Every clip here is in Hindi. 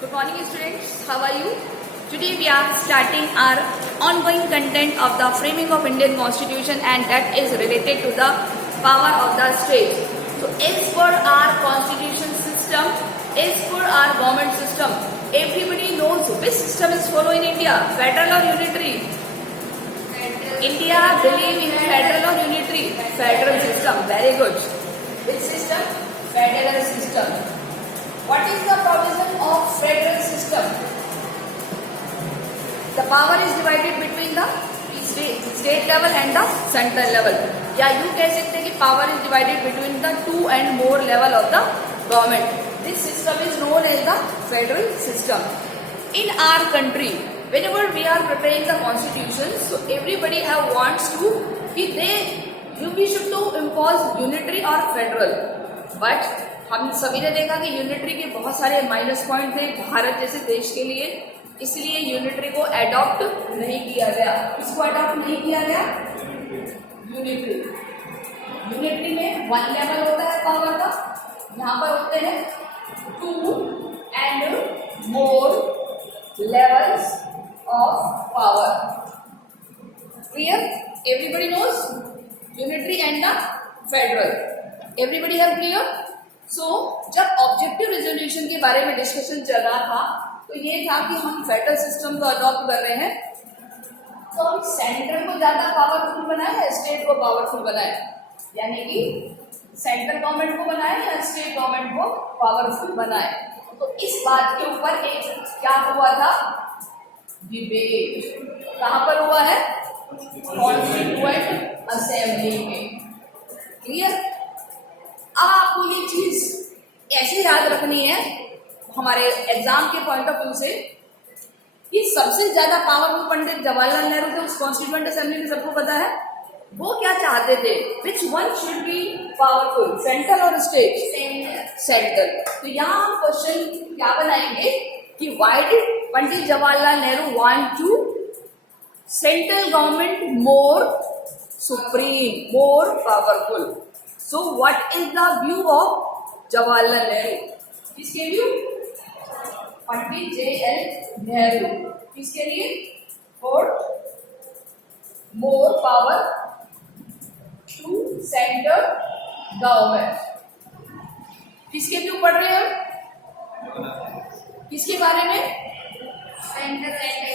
Good morning students, how are you? Today we are starting our ongoing content of the framing of Indian Constitution, and that is related to the power of the states. So as per our constitution system, as per our government system, everybody knows which system is followed in India, federal or unitary? India believe in federal or unitary? Federal system, very good. Which system? Federal system. What is the provision of federal system? The power is divided between the state level and the central level. या यूँ कह सकते हैं कि power is divided between the two and more level of the government. This system is known as the federal system. In our country, whenever we are preparing the constitution, so everybody wants to we should to impose unitary or federal. But हम सभी ने देखा कि यूनिटरी के बहुत सारे माइनस पॉइंट थे भारत जैसे देश के लिए, इसलिए यूनिटरी को अडॉप्ट नहीं किया गया. इसको अडॉप्ट नहीं किया गया. यूनिटरी में वन लेवल होता है पावर का, यहाँ पर होते हैं two and more levels of power. Clear? Everybody knows unitary and the federal. Everybody have clear? So जब ऑब्जेक्टिव रेजोल्यूशन के बारे में डिस्कशन चल रहा था तो ये था कि हम फेडरल सिस्टम को अडॉप्ट कर रहे हैं, तो हम सेंट्रल को ज्यादा पावरफुल बनाए या स्टेट को पावरफुल बनाए, यानी कि सेंट्रल गवर्नमेंट को बनाए या स्टेट गवर्नमेंट को पावरफुल बनाए. तो इस बात के ऊपर एक क्या हुआ था, डिबेट. कहाँ पर हुआ है? कॉन्स्टिट्यूएंट असेंबली में. क्लियर? अब आपको ये चीज ऐसे याद रखनी है हमारे एग्जाम के पॉइंट ऑफ व्यू से कि सबसे ज्यादा पावरफुल पंडित जवाहरलाल नेहरू थे उस कॉन्स्टिट्यूएंट असेंबली में. सबको पता है वो क्या चाहते थे, which one should be powerful, central और स्टेट? सेंट्रल. तो यहाँ हम क्वेश्चन क्या बनाएंगे कि why did Pandit Jawaharlal Nehru want to central government more supreme, more powerful. So what is the view of Jawaharlal Nehru? किसके व्यू? पंडित JL नेहरू. किसके लिए? For more power to central government. किसके व्यू पढ़ रहे हैं? किसके बारे में?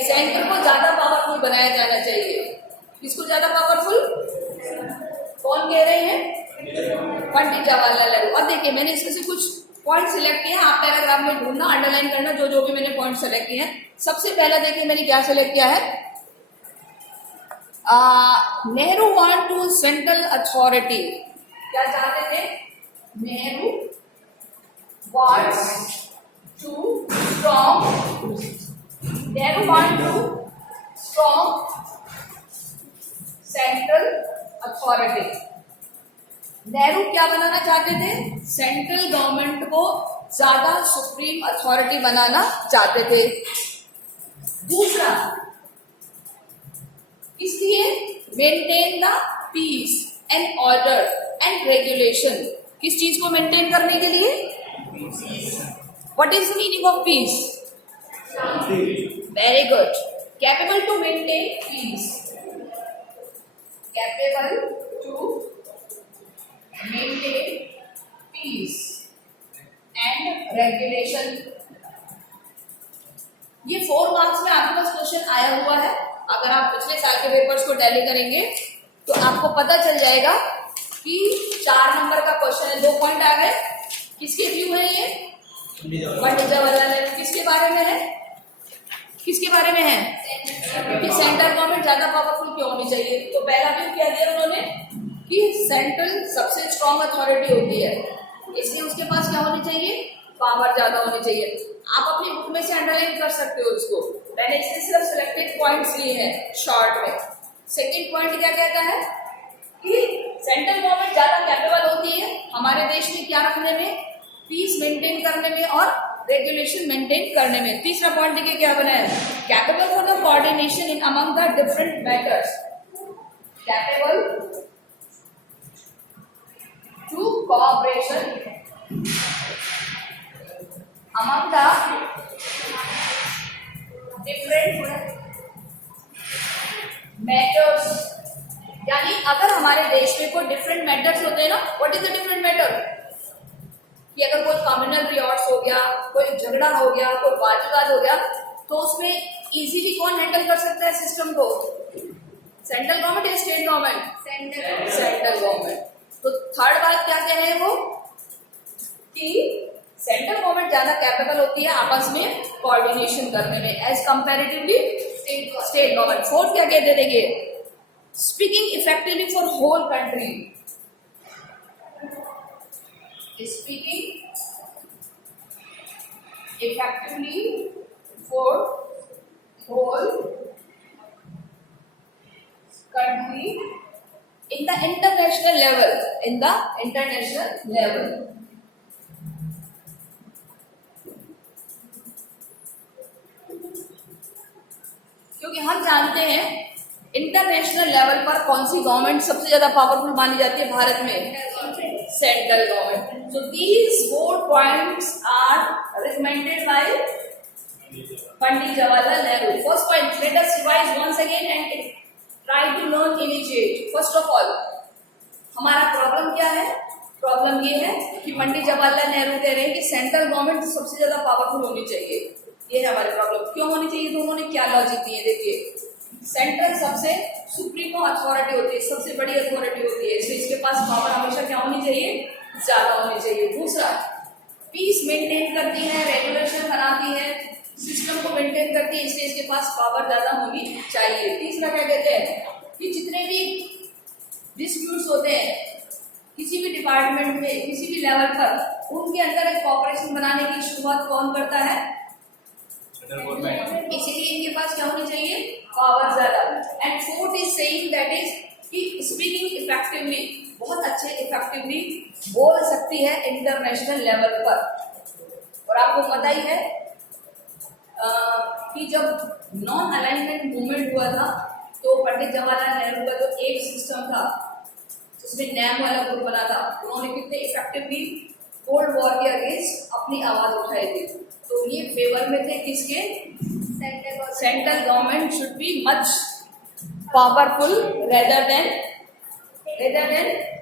सेंटर को ज्यादा पावरफुल बनाया जाना चाहिए. किसको ज्यादा पावरफुल? कौन कह रहे हैं? पंडित जवाहरलाल नेहरू. और देखिए मैंने इसमें से कुछ पॉइंट सिलेक्ट किए हैं, आप पैराग्राफ में ढूंढना, अंडरलाइन करना जो भी मैंने पॉइंट सेलेक्ट किए हैं. सबसे पहला देखिए मैंने क्या सेलेक्ट किया है, Nehru want to central authority. क्या चाहते थे? Nehru wants to strong, Nehru want to strong central authority. Nehru क्या बनाना चाहते थे? सेंट्रल गवर्नमेंट को ज्यादा सुप्रीम अथॉरिटी बनाना चाहते थे. दूसरा, इसलिए maintain the peace and order and regulation. किस चीज को मेंटेन करने के लिए? What is the meaning of peace? Very good. Capable to maintain peace, capable to maintain peace and regulation. ये 4 मार्क्स में आपके पास क्वेश्चन आया हुआ है. अगर आप पिछले साल के पेपर्स को टैली करेंगे तो आपको पता चल जाएगा कि 4 नंबर का क्वेश्चन है. 2 पॉइंट आ गए. किसके व्यू है ये? पंडित जवाहरलाल नेहरू. किसके बारे में है? किसके बारे में है कि सेंट्रल गवर्नमेंट ज्यादा पावरफुल क्यों होनी चाहिए. तो पहला व्यू क्या दिया उन्होंने कि सेंट्रल सबसे स्ट्रॉन्ग अथॉरिटी होती है, इसलिए उसके पास क्या होनी चाहिए? पावर ज्यादा होनी चाहिए. आप अपनी बुक में से अंडरलाइन कर सकते हो इसको. मैंने इससे सिर्फ सिलेक्टेड पॉइंट्स लिए हैं शॉर्ट में. सेकंड पॉइंट क्या कहता है कि सेंट्रल गवर्नमेंट ज्यादा कैपेबल होती है हमारे देश में क्या रखने में? पीस मेंटेन करने में और रेगुलेशन मेंटेन करने में. तीसरा पॉइंट देखिए क्या बना है, capable for the coordination in among the different matters. Capable to cooperation among the different methods होते हैं ना, what is the different method? कि अगर कोई कम्युनल रियॉर्ड्स हो गया, कोई झगड़ा हो गया, कोई वाद विवाद हो गया, तो उसमें इजीली कौन हैंडल कर सकता है सिस्टम को? सेंट्रल गवर्नमेंट या स्टेट गवर्नमेंट? Central government. तो थर्ड बात क्या कह रहे हैं वो, कि सेंट्रल गवर्नमेंट ज्यादा कैपेबल होती है आपस में कोऑर्डिनेशन करने में as comparatively state government. Fourth क्या कहते हैं, देखिए, speaking effectively for whole country, speaking effectively for whole country in the international level, in the international level. क्योंकि हम जानते हैं इंटरनेशनल लेवल पर कौन सी गवर्नमेंट सबसे ज्यादा पावरफुल मानी जाती है भारत में? Central government. So these 4 points are recommended by Pandit Jawaharlal Nehru. First point, let us revise once again and try to learn initiate. First of all, हमारा प्रॉब्लम क्या है? प्रॉब्लम ये है कि पंडित जवाहरलाल नेहरू कह रहे हैं कि सेंट्रल गवर्नमेंट सबसे ज्यादा पावरफुल होनी चाहिए। ये है हमारे प्रॉब्लम। क्यों होनी चाहिए? तो उन्होंने क्या लॉजिक दिए, देखिए, सेंट्रल सबसे सुप्रीमो अथॉरिटी होती है, सबसे बड़ी अथॉरिटी होती है, इसलिए इसके पास पावर हमेशा क्या होनी चाहिए? ज्यादा होनी चाहिए। दूसरा, पीस मेंटेन करती है, रेगुलेशन बनाती है, सिस्टम को मेंटेन करती है, इसलिए इसके पास पावर ज्यादा होनी चाहिए। तीसरा क्या कहते हैं कि जितने भी डिस्प्यूट्स होते हैं किसी भी डिपार्टमेंट में, किसी भी लेवल पर, उनके अंदर एक कॉपरेशन बनाने की शुरुआत कौन करता है? इसीलिए इनके पास क्या होनी चाहिए? पावर ज्यादा। And fourth is saying that is कि स्पीकिंग इफेक्टिवली, बहुत अच्छे इफेक्टिवली बोल सकती है इंटरनेशनल लेवल पर। और आपको पता ही है कि जब नॉन अलाइनमेंट मूवमेंट हुआ था तो पंडित जवाहरलाल नेहरू का जो एक सिस्टम था उसमें नैम वाला ग्रुप बना था, उन्होंने कितने इफेक्टिवली कोल्ड वॉर के अगेंस्ट अपनी आवाज उठाई थी। तो ये फेवर में थे किसके? Central government should be much powerful rather than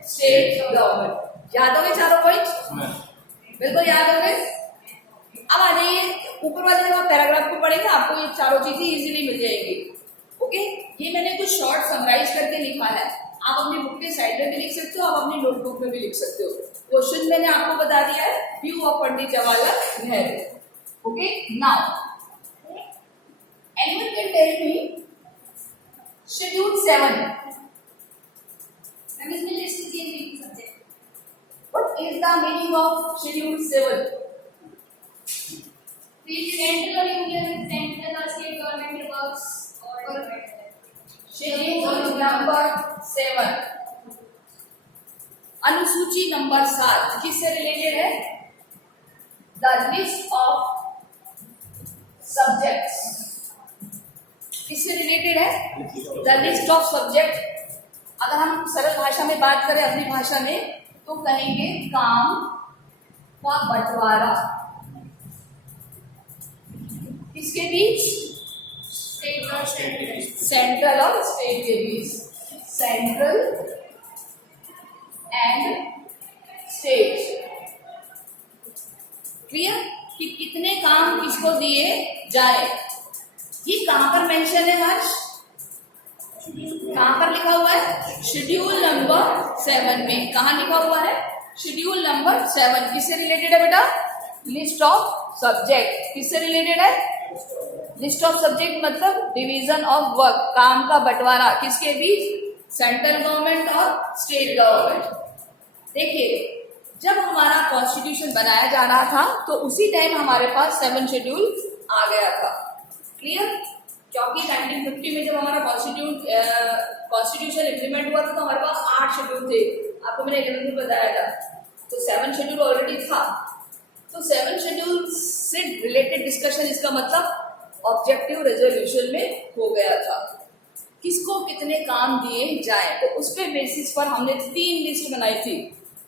state government. याद हो गए चारों पॉइंट? बिल्कुल याद हो गए। अब आ जाइए ऊपर वाले, जब आप पैराग्राफ को पढ़ेंगे आपको ये चारों चीजें इजीली मिल जाएंगी। ओके, ये मैंने कुछ शॉर्ट समराइज करके लिखा है, आप अपनी बुक के साइड में भी लिख सकते हो, आप अपनी नोटबुक में भी लिख सकते हो। क्वेश्चन मैंने आपको बता दिया है, view of Pandit Jawaharlal Nehru. Okay, now anyone can tell me schedule 7, इसमें लिस्ट कीजिए subject. What is the meaning of schedule 7? Central और यूनियन, सेंट्रल और स्टेट गवर्नमेंट वर्क्स और शेड्यूल नंबर 7, अनुसूची नंबर 7 किससे रिलेटेड है? The list of subjects. किससे रिलेटेड है? The list of subject. अगर हम सरल भाषा में बात करें, अपनी भाषा में, तो कहेंगे काम का बंटवारा किसके बीच? सेंट्रल और स्टेट के बीच। Central and state. क्लियर? कि कितने काम किसको दिए जाए। ये कहां पर मेंशन है हर्ष? कहां पर लिखा हुआ है? शेड्यूल नंबर 7 में। कहां लिखा हुआ है? Schedule number 7। किससे रिलेटेड है बेटा? List of subject. किससे रिलेटेड है? लिस्ट ऑफ सब्जेक्ट मतलब डिवीजन ऑफ वर्क, काम का बंटवारा किसके बीच? सेंट्रल गवर्नमेंट और स्टेट गवर्नमेंट। देखिए, जब हमारा कॉन्स्टिट्यूशन बनाया जा रहा था तो उसी टाइम हमारे पास 7 शेड्यूल आ गया था। क्लियर? क्योंकि 1950 में जब हमारा कॉन्स्टिट्यूशन इम्प्लीमेंट हुआ था तो हमारे पास 8 शेड्यूल थे, आपको मैंने एक बताया था। तो 7 शेड्यूल ऑलरेडी था। तो 7 शेड्यूल से रिलेटेड डिस्कशन, इसका मतलब ऑब्जेक्टिव रेजोल्यूशन में हो गया था, किसको कितने काम दिए जाए। तो उस पे बेसिस पर हमने 3 लिस्ट बनाई थी।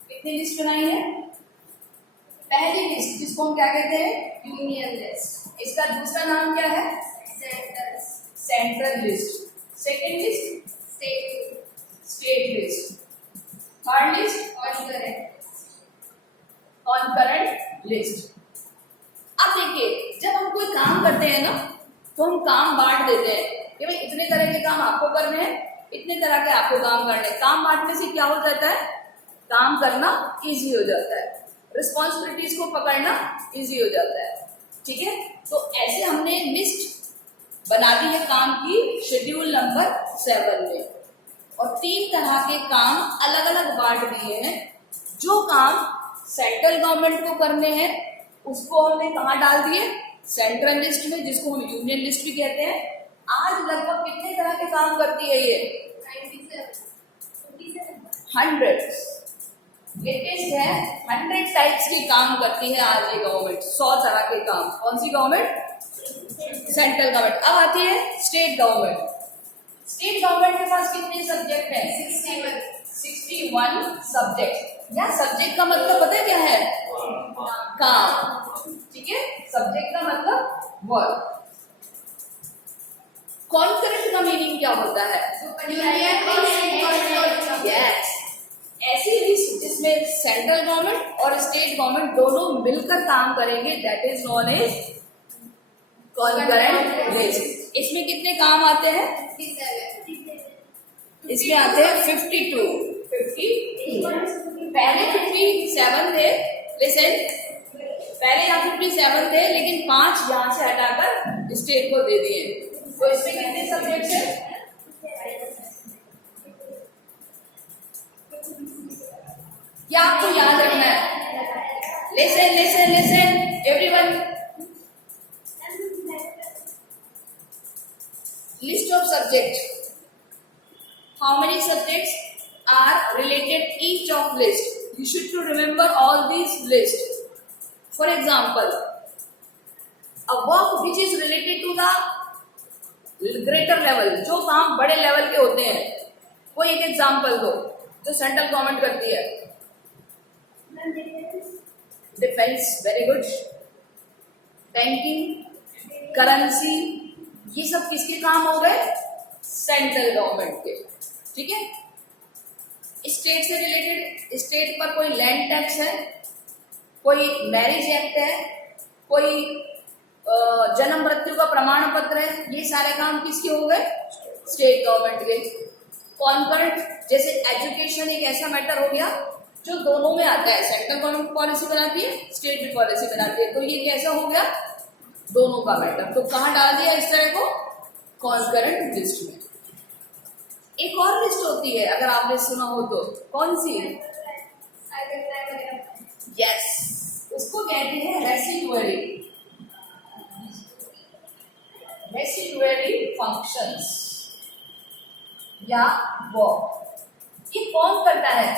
कितनी लिस्ट बनाई है? पहली लिस्ट जिसको हम क्या कहते हैं? Union list. इसका दूसरा नाम क्या है? Central list. Second list? State list. Third list concurrent list. अब देखिए जब हम कोई काम करते हैं ना तो हम काम बांट देते हैं कि भाई इतने तरह के काम आपको करने हैं, इतने तरह के आपको काम करने हैं। काम बांटने से क्या हो जाता है, काम करना इजी हो जाता है, रिस्पॉन्सिबिलिटीज को पकड़ना इजी हो जाता है। ठीक है, तो ऐसे हमने लिस्ट बना दी है काम की शेड्यूल नंबर 7 में, और 3 तरह के काम अलग अलग बांट दिए हैं। जो काम सेंट्रल गवर्नमेंट को करने हैं उसको हमने कहाँ डाल दिए, सेंट्रल लिस्ट में, जिसको हम यूनियन लिस्ट भी कहते हैं। आज लगभग कितने तरह के काम करती है ये, 100 लेटेस्ट है, 100 टाइप्स के काम करती है आज ये गवर्नमेंट, 100 तरह के काम। कौन सी गवर्नमेंट, सेंट्रल गवर्नमेंट। अब आती है स्टेट गवर्नमेंट। स्टेट गवर्नमेंट के पास कितने सब्जेक्ट हैं, 61 सब्जेक्ट। या सब्जेक्ट का मतलब पता है क्या है, काम। ठीक है, सब्जेक्ट का मतलब वर्क। कॉन्करेंट का मीनिंग क्या होता है, यस, ऐसी लिस्ट जिसमें सेंट्रल गवर्नमेंट और स्टेट गवर्नमेंट दोनों मिलकर काम करेंगे, that is known as concurrent list. इसमें कितने काम आते हैं, इसमें आते हैं 52। पहले 57 थे, लिसन, पहले यहाँ 57 थे, लेकिन 5 यहाँ से हटाकर स्टेट को दे दिए। तो इसमें कितने सब्जेक्ट है, क्या आपको याद रखना है, listen listen listen everyone, list of subject, how many subjects are related each of list, you should to remember all these list. For example, a work which is related to the greater level, जो काम बड़े लेवल के होते हैं, कोई एक एग्जाम्पल दो जो सेंट्रल गवर्नमेंट करती है। Defence, very good. Banking, currency, ये सब किसके काम हो गए, सेंट्रल गवर्नमेंट के। ठीक है, स्टेट से रिलेटेड, स्टेट पर कोई लैंड टैक्स है, कोई मैरिज एक्ट है, कोई जन्म मृत्यु का प्रमाण पत्र है, ये सारे काम किसके हो गए, स्टेट गवर्नमेंट के। कॉन्करेंट जैसे एजुकेशन एक ऐसा मैटर हो गया जो दोनों में आता है, सेंट्रल गवर्नमेंट पॉलिसी बनाती है, स्टेट भी पॉलिसी बनाती है, तो ये कैसा हो गया, दोनों का मैटर। तो कहाँ डाल दिया इस तरह को, कॉन्करेंट लिस्ट में। एक और लिस्ट होती है, अगर आपने सुना हो तो, कौन सी, यस, उसको कहते हैं रेसिडुअरी फंक्शंस या वर्क। ये कौन करता है,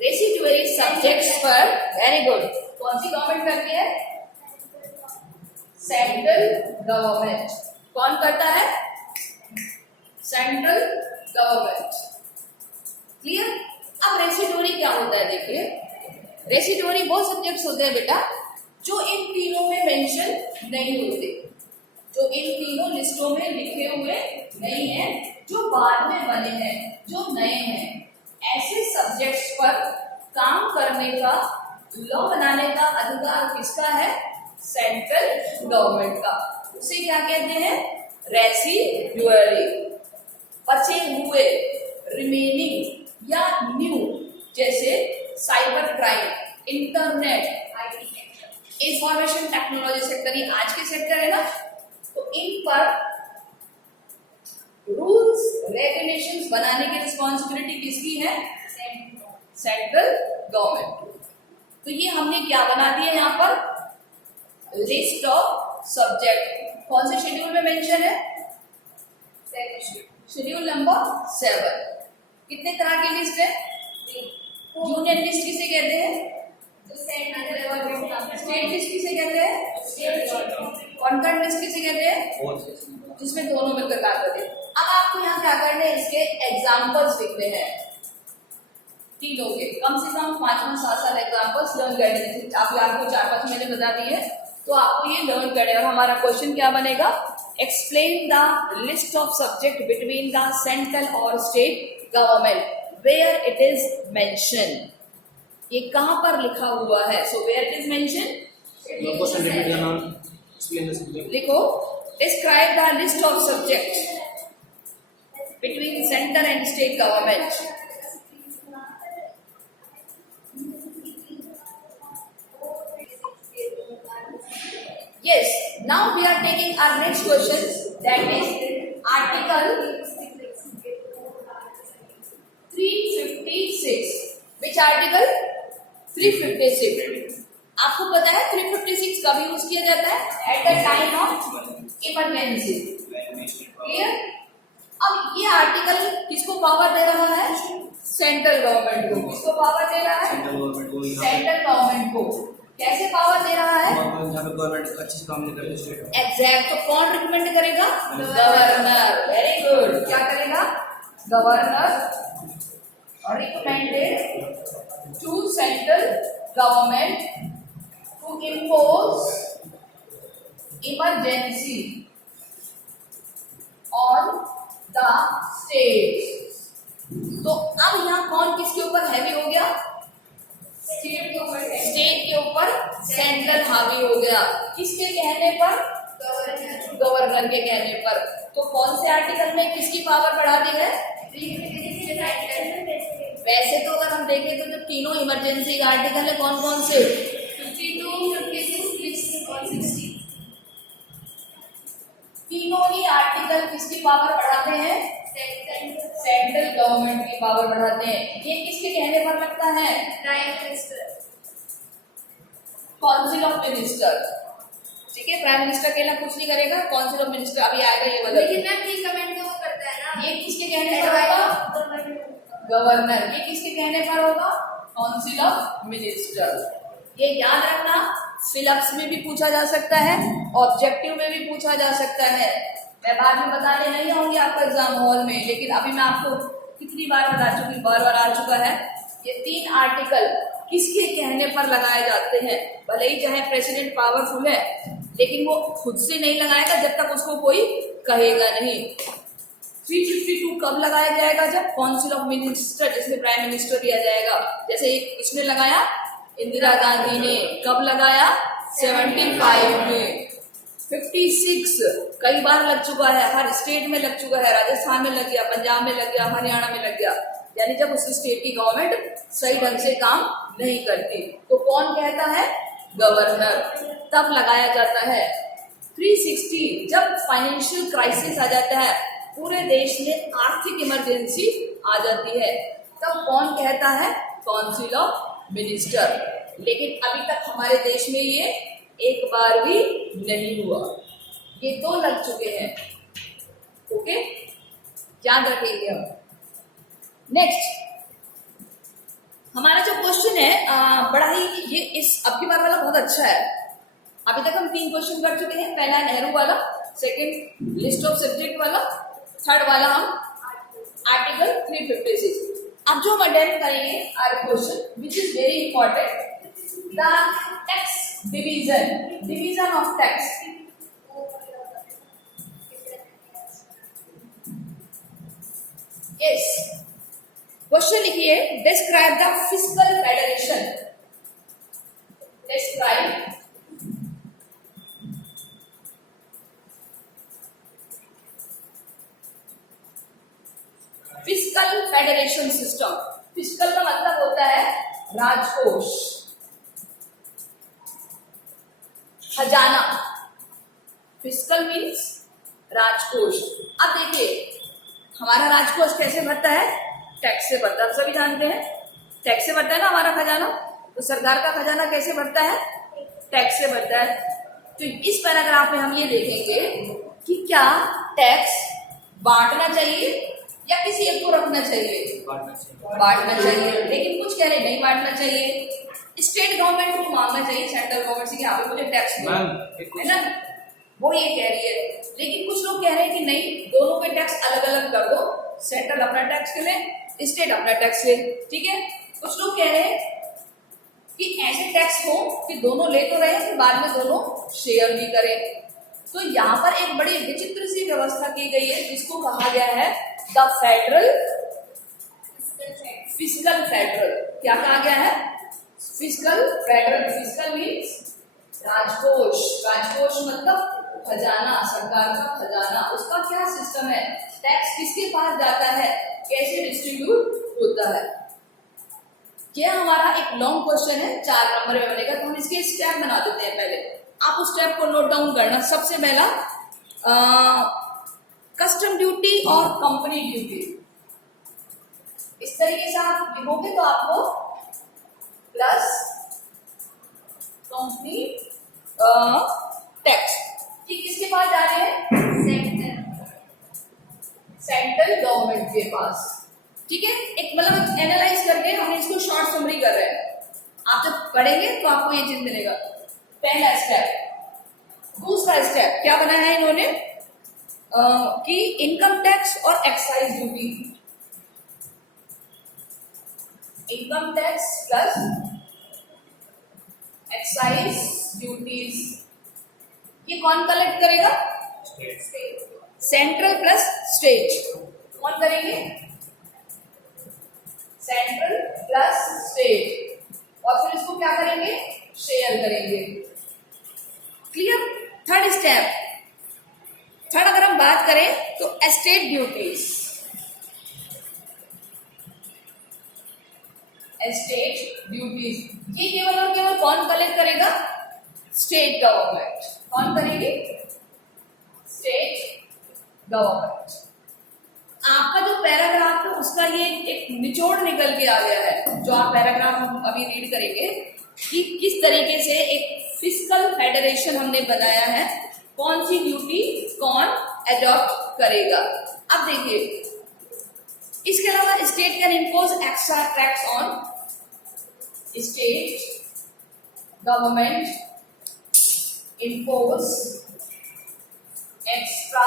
रेसिडुअरी सब्जेक्ट्स पर, वेरी गुड, कौन सी गवर्नमेंट करती है, सेंट्रल गवर्नमेंट। कौन करता है, सेंट्रल गवर्नमेंट। क्लियर। अब रेसिडुअरी क्या होता है, देखिए, रेसिडुअरी वो सब्जेक्ट्स होते हैं बेटा जो इन तीनों में मेंशन नहीं होते, जो इन तीनों लिस्टों में लिखे हुए नहीं हैं, जो बाद में बने हैं, जो नए हैं। ऐसे सब्जेक्ट्स पर काम करने का, लॉ बनाने का अधिकार किसका है, सेंट्रल गवर्नमेंट का। उसे क्या कहते हैं, रेसिडुअरी। बचे हुए, रिमेनिंग या न्यू, जैसे cyber crime, internet, information technology sector, ये आज के सेक्टर है ना, तो इन पर रूल्स रेगुलेशंस बनाने की रिस्पॉन्सिबिलिटी किसकी है, सेंट्रल गवर्नमेंट। तो ये हमने क्या बना दिया यहाँ पर, लिस्ट ऑफ सब्जेक्ट। कौन से शेड्यूल में मेंशन है, शेड्यूल नंबर 7। कितने तरह की लिस्ट है, यूनियन लिस्ट किसे कहते हैं, स्टेट लिस्ट किसे कहते हैं, कॉन्करेंट लिस्ट किसे कहते हैं, जिसमें दोनों मिलकर काम करते हैं। अब आपको यहाँ क्या करना है, इसके एग्जाम्पल्स लिखने हैं, तीनों के कम से कम 5-7 एग्जाम्पल्स लर्न करने हैं। आप आपको 4-5 मैंने बता दिए, तो आपको ये लर्न करना है। और हमारा क्वेश्चन क्या बनेगा, explain the list of subject between the central और state government where it is mention. ये कहां पर लिखा हुआ है, so where it is mention, question repeat करना, एक्सप्लेन द सब्जेक्ट। लिखो describe the list of subject between centre and state government. Yes, now we are taking our next question, that is article 356. Which article? 356. आपको पता है 356 कब यूज किया जाता है, at the time of emergency. Clear. अब ये आर्टिकल किसको पावर दे रहा है, सेंट्रल गवर्नमेंट को। किसको पावर दे रहा है, सेंट्रल गवर्नमेंट को। कैसे पावर दे रहा है, जहाँ पे गवर्नमेंट अच्छे से काम नहीं करती स्टेट। एग्जैक्ट। तो कौन रिकमेंड करेगा, गवर्नर। Very good. क्या करेगा, governor recommended to central government to impose emergency on the state. तो अब यहाँ कौन किसके ऊपर हैवी हो गया, स्टेट के ऊपर, स्टेट के ऊपर सेंट्रल हावी हो गया। किसके कहने पर, गवर्नर के कहने पर। तो कौन से आर्टिकल में किसकी पावर बढ़ा दी है, वैसे तो अगर हम देखें तो जो तीनों इमरजेंसी आर्टिकल है कौन कौन से, 52, 56 और 60, तीनों ही आर्टिकल किसकी पावर बढ़ाते हैं, सेंट्रल गवर्नमेंट की पावर बढ़ाते हैं। ये किसके कहने पर लगता है, prime minister, council of minister. ठीक है, प्राइम मिनिस्टर अकेला कुछ नहीं करेगा, काउंसिल ऑफ मिनिस्टर अभी आएगा ये वाला। लेकिन मैम रिकमेंड तो वो करता है ना, ये किसके कहने पर होगा, गवर्नर। ये किसके कहने पर होगा, काउंसिल ऑफ मिनिस्टर। ये याद रखना, फिलअप्स में भी पूछा जा सकता है, ऑब्जेक्टिव में भी पूछा जा सकता है। मैं बाद में बताने नहीं आऊंगी आपको एग्जाम हॉल में, लेकिन अभी मैं आपको कितनी बार बता चुकी, बार बार आ चुका है। ये 3 आर्टिकल किसके कहने पर लगाए जाते हैं। भले ही चाहे प्रेसिडेंट पावरफुल है, लेकिन वो खुद से नहीं लगाएगा जब तक उसको कोई कहेगा नहीं। 352 कब लगाया जाएगा, जब काउंसिल ऑफ मिनिस्टर, जिसमें प्राइम मिनिस्टर दिया जाएगा। जैसे किसने लगाया, इंदिरा गांधी ने। कब लगाया, 75 में। 56 कई बार लग चुका है, हर स्टेट में लग चुका है, राजस्थान में लग गया, पंजाब में लग गया, हरियाणा में लग गया। यानी जब उस स्टेट की गवर्नमेंट सही ढंग से काम नहीं करती तो कौन कहता है, गवर्नर, तब लगाया जाता है। 360 जब फाइनेंशियल क्राइसिस आ जाता है, पूरे देश में आर्थिक इमरजेंसी आ जाती है, तब कौन कहता है, काउंसिल ऑफ मिनिस्टर। लेकिन अभी तक हमारे देश में ये एक बार भी नहीं हुआ। ये 2 लग चुके हैं। ओके, याद रखेंगे हम। नेक्स्ट हमारा जो क्वेश्चन है बड़ा ही ये इस अब की बार वाला बहुत अच्छा है। अभी तक हम 3 क्वेश्चन कर चुके हैं। पहला नेहरू वाला, सेकंड लिस्ट ऑफ सब्जेक्ट वाला, थर्ड वाला हम आर्टिकल 356। अब जो हम अटेम्प्ट करेंगे are question which is very important, the tax division of tax. Yes, question लिखिए, describe the fiscal federation. Describe fiscal federation system. Fiscal का मतलब होता है राजकोष, खजाना। फिस्कल मीन्स राजकोष। अब देखिए हमारा राजकोष कैसे भरता है, टैक्स से भरता है। आप सभी जानते हैं टैक्स से भरता है ना हमारा खजाना। तो सरकार का खजाना कैसे भरता है, टैक्स से भरता है। तो इस पैराग्राफ में हम ये देखेंगे कि क्या टैक्स बांटना चाहिए या किसी एक को रखना चाहिए, बांटना चाहिए। लेकिन कुछ कह रहे नहीं बांटना चाहिए, स्टेट गवर्नमेंट को मांगना चाहिए सेंट्रल गवर्नमेंट से कि आप मुझे टैक्स दो, है ना, वो ये कह रही है। लेकिन कुछ लोग कह रहे हैं कि नहीं, दोनों के टैक्स अलग अलग कर दो, सेंट्रल अपना टैक्स ले, स्टेट अपना टैक्स ले। ठीक है, कुछ लोग कह रहे हैं कि ऐसे टैक्स हो कि दोनों ले तो रहे फिर बाद में दोनों शेयर भी करें। तो यहाँ पर एक बड़ी विचित्र सी व्यवस्था की गई है जिसको कहा गया है द फेडरल फिस्कल फेडरल। क्या कहा गया है? Fiscal federal. फिस्कल मीन्स राजकोष। राजकोष मतलब खजाना, सरकार का खजाना। उसका क्या सिस्टम है? टैक्स किसके पास जाता है, कैसे डिस्ट्रीब्यूट होता है। यह हमारा एक लॉन्ग क्वेश्चन है, 4 नंबर में बनेगा। तो हम इसके स्टेप बना देते हैं। पहले आप उस स्टेप को नोट डाउन करना। सबसे पहला कस्टम ड्यूटी और कंपनी ड्यूटी। इस तरीके से आप लिखोगे तो आपको प्लस कंपनी टैक्स ये किसके पास जा रहे हैं? सेंट्रल गवर्नमेंट के पास। ठीक है, एक मतलब एनालाइज करके हम इसको शॉर्ट समरी कर रहे हैं। आप जब पढ़ेंगे तो आपको ये चीज मिलेगा। पहला स्टेप। दूसरा स्टेप क्या बनाया है इन्होंने कि इनकम टैक्स और excise duty. Income tax plus excise duties ये कौन कलेक्ट करेगा? Central plus state. कौन करेंगे? Central plus state. और फिर इसको क्या करेंगे? शेयर करेंगे। क्लियर? Third step. थर्ड अगर हम बात करें तो एस्टेट ड्यूटीज। एस्टेट ड्यूटीज ये केवल और केवल कौन कलेक्ट करेगा? State government. कौन करेगी? State government. आपका जो पैराग्राफ है उसका ये एक निचोड़ निकल के आ गया है। जो आप पैराग्राफ हम अभी रीड करेंगे कि किस तरीके से एक फिस्कल फेडरेशन हमने बनाया है, कौन सी ड्यूटी कौन एडॉप्ट करेगा। अब देखिए, इसके अलावा state can impose extra tax on state government impose extra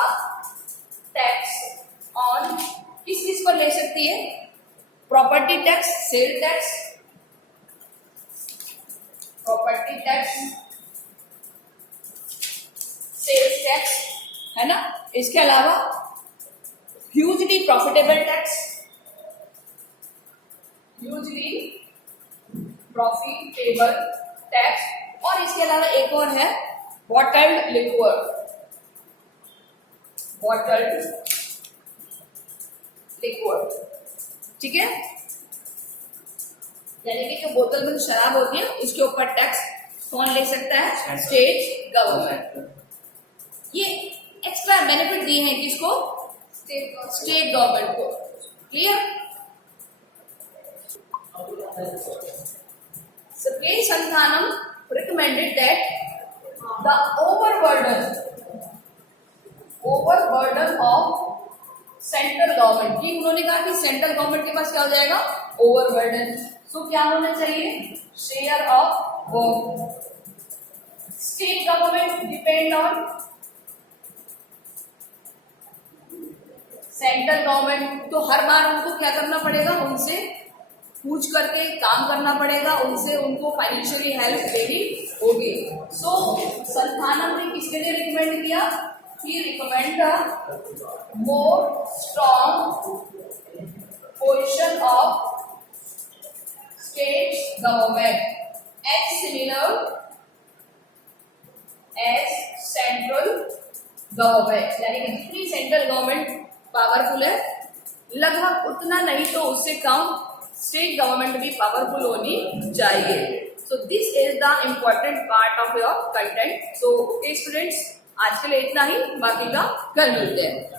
tax on किस चीज पर ले सकती है? Property tax, sale tax, property tax, sales tax, है ना। इसके अलावा hugely profitable tax, hugely profitable tax, और इसके अलावा एक और है बॉटल्ड लिक्वर, बॉटल्ड लिक्वर। ठीक है, यानी कि जो बोतल में शराब होती है उसके ऊपर टैक्स कौन ले सकता है? State government. ये एक्स्ट्रा बेनिफिट दिए हैं किसको? स्टेट गवर्नमेंट को। Clear? Supply Sansthanam recommended that the overburden of central government की, उन्होंने कहा कि सेंट्रल गवर्नमेंट के पास क्या हो जाएगा? ओवरबर्डन। सो क्या होना चाहिए? Share of work. State government depend on central government, तो हर बार उनको क्या करना पड़ेगा? उनसे पूछ करके काम करना पड़ेगा, उनसे उनको फाइनेंशियली हेल्प देनी होगी। सो संस्थानम ने किसके लिए रिकमेंड किया? He recommend more strong position of state government as similar as central government. यानी कि जितनी सेंट्रल गवर्नमेंट पावरफुल है लगभग उतना नहीं तो उससे कम स्टेट गवर्नमेंट भी पावरफुल होनी चाहिए। So this is the important part of your content. So students, आज के लिए इतना ही, बाकी का कल मिलते हैं।